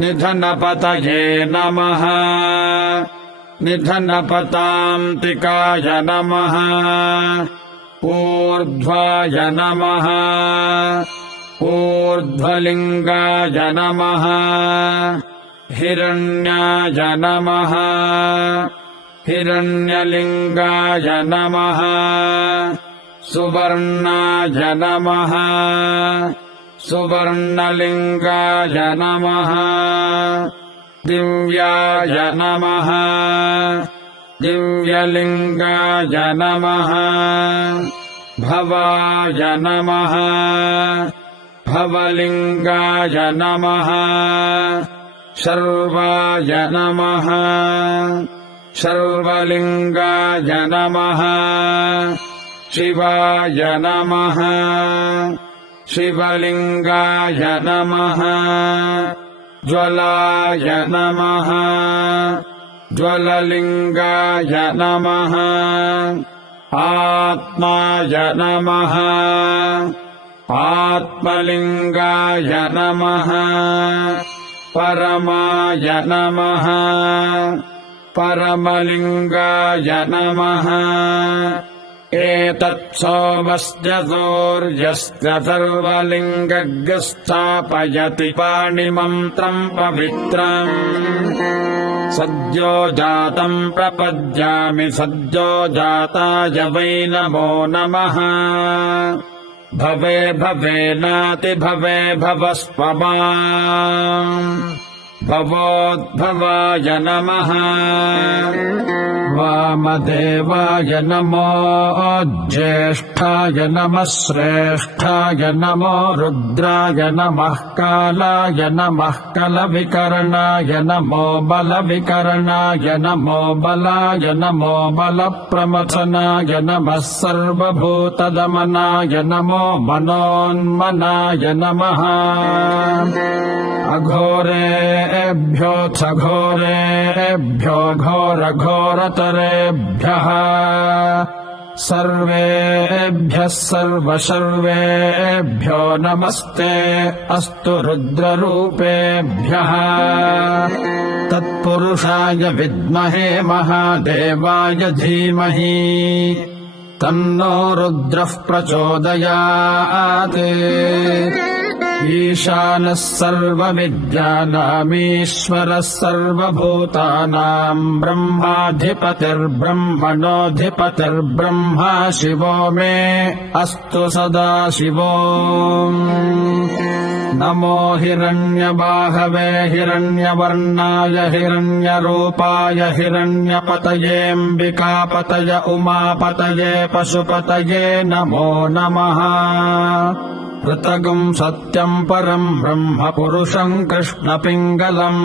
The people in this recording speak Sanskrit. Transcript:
निधनपतये नमः निधनपतान्तिकाय नमः ऊर्ध्वाय नमः ऊर्ध्वलिङ्गाय नमः हिरण्याय नमः हिरण्यलिङ्गाय नमः सुवर्णाय नमः सुवर्णलिङ्गाय नमः दिव्याय नमः दिव्यलिङ्गाय नमः भवाय नमः भवलिङ्गाय नमः शर्वाय नमः शर्वलिङ्गाय नमः शिवाय नमः शिवलिङ्गाय नमः ज्वलाय नमः ज्वललिङ्गाय नमः आत्माय नमः आत्मलिङ्गाय नमः परमाय नमः परमलिङ्गाय नमः एतत्सोमस्य सूर्यस्य सर्वलिङ्गस्थापयति पाणिमन्त्रम् पवित्रम् सद्यो जातम् प्रपद्यामि सद्यो जाताय वै नमो नमः भवे भवेनाति भवे भवस्वमाम् भवोद्भवाय नमः वामदेवाय नमो ज्येष्ठाय नमः श्रेष्ठाय नमो रुद्राय नमः कालाय नमः कलविकरणाय नमो बलविकरणाय नमो बलाय नमो बलप्रमथनाय नमः सर्वभूतदमनाय नमो मनोन्मनाय नमः अघोरेभ्योऽथ घोरेभ्यो घोरघोरतरेभ्यः सर्वेभ्यः सर्वशर्वेभ्यो नमस्ते अस्तु रुद्ररूपेभ्यः तत्पुरुषाय विद्महे महादेवाय धीमहि तन्नो रुद्रः प्रचोदयात् ईशानः सर्वविद्यानामीश्वरः सर्वभूतानाम् ब्रह्माधिपतिर्ब्रह्मणोऽधिपतिर्ब्रह्मा शिवो मे अस्तु सदा शिवो नमो हिरण्यबाहवे हिरण्यवर्णाय हिरण्यरूपाय हिरण्यपतयेऽम्बिकापतय उमापतये पशुपतये नमो नमः ऋतगम् सत्यम् परम् ब्रह्म पुरुषम् कृष्णपिङ्गलम्